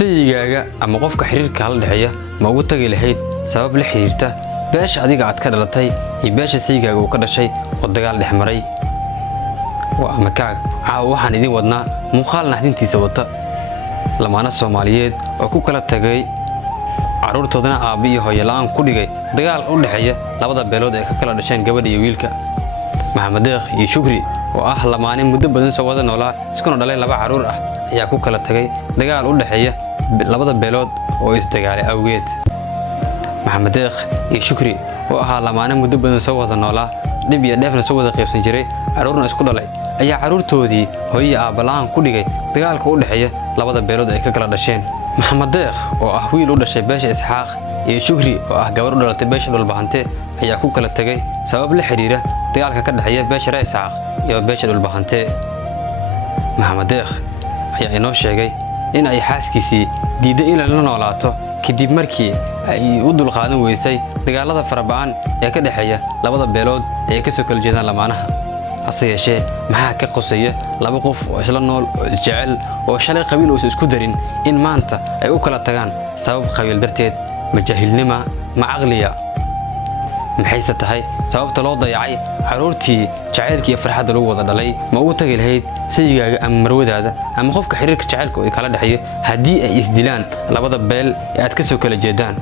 sayigaaga ama qofka xiriirka la dhaxeeya ma ugu tagi lahayd sabab la xiriirta beesha adiga aad ka dhalatay iyo beesha sayigaaga uu ka dhashay oo dagaal dhex maray waa makaag waxaan idin wadnaa muuqaal naxdintiisa wata lamaana Soomaaliyeed oo ku kala tagay caruurtoodana aabbi iyo hooyo la'aan ku dhigay dagaal u dhaxeeya labada beelood ee ka kala dhasheen gabadha iyo wiilka Maxamed Deeq iyo Shukri oo ah lamaane muddo badan soo wada noolaa iskuna dhalay laba caruur ah ayaa ku kala tagay dagaal u dhaxeeya labada beelood oo isdagaalay awgeed Maxamed Deeq iyo Shukri oo ah lamaane muddo badan soo wada noolaa dib iyo dheefna soo wada qaybsan jiray caruurna isku dhalay ayaa caruurtoodii hooyo aabba la'aan ku dhigay dagaalka u dhaxeeya labada beelood ee ka kala dhasheen Maxamed Deeq oo ah wiil u dhashay beesha Isxaaq iyo Shukri oo ah gabar u dhalatay beesha Dhulbahante ayaa ku kala tagay sabab la xiriira dagaalka ka dhaxeeya beesha Isxaaq iyo beesha Dhulbahante Maxamed Deeq ayaa inoo sheegay in ay xaaskiisii diiday in la noolaato kadib markii ay u dulqaadan weysay dagaalada farabaan ee ka dhaxeeya labada beelood ee ka soo kala jeedaan lamaanaha hase yeeshee maxaa ka qosaya laba qof oo isla nool oo isjecel oo shalay qabiil oo isku darin in maanta ay u kala tagaan sabab qabiil darteed ma jahilnima ma aqliya maxayse tahay sababta loo dayacay caruurtii jacaylkii farxadda lagu wada dhalay ma ugu tagi lahayd sayigaaga ama marwadaada ama qofka xiriirka jacaylka oo kala dhaxeeyo haddii ay isdilaan labada beel ee aad ka soo kala jeedaan